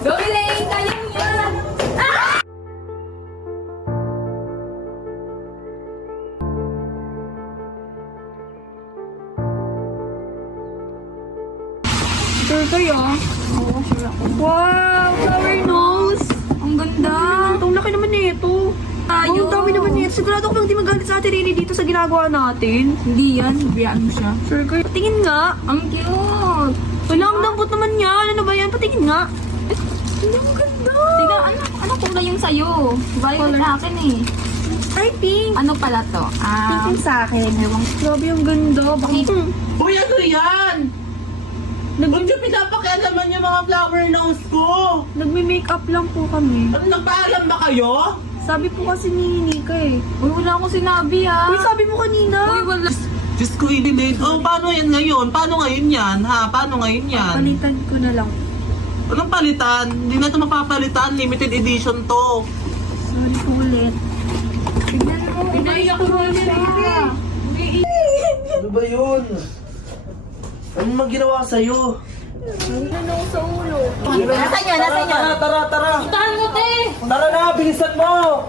Go, Elaine! Kaya mo yan! Sure kayo? Oo, sure ako. Wow! Flower nose! Ang ganda! Ang laki naman nito. Tayo. Ang dami naman nito. Sigurado ko lang di magalit sa atin Rini dito sa ginagawa natin. Hindi yan, biyaan mo siya. Sure kayo? Patingin nga. Ang cute! Wala, ang lambot naman yan. Ano ba yan? Patingin nga. Ang ganda. Tiga, ano kulay yung sa'yo? Violet Color. sa akin eh. Ay, pink. Ano pala to? Pink yung sa akin. Ewan. Grabe yung ganda. Bakit? Uy, ano yan? Huwag niyo pinapakialaman yung mga flower nose ko. Nagme-makeup lang po kami. Ano, nagpaalam ba kayo? Sabi po kasi ni Nika eh. Uy, wala akong sinabi ah. Uy, sabi mo kanina. Uy, wala. Diyos ko, i-delete. Oh, paano yan ngayon? Paano ngayon yan? Ha? Paano ngayon yan? Palitan ko na lang. Walang palitan. Hindi na ito mapapalitan. Limited edition to. Sorry po ulit. Tignan mo. Pinaiyak ko siya. Ano ba yun? Ano mang ginawa sa'yo? Ano sa ulo? Nasa niya, nasa niya. Tara! Tahan mo, te! Tara na! Bilisan mo!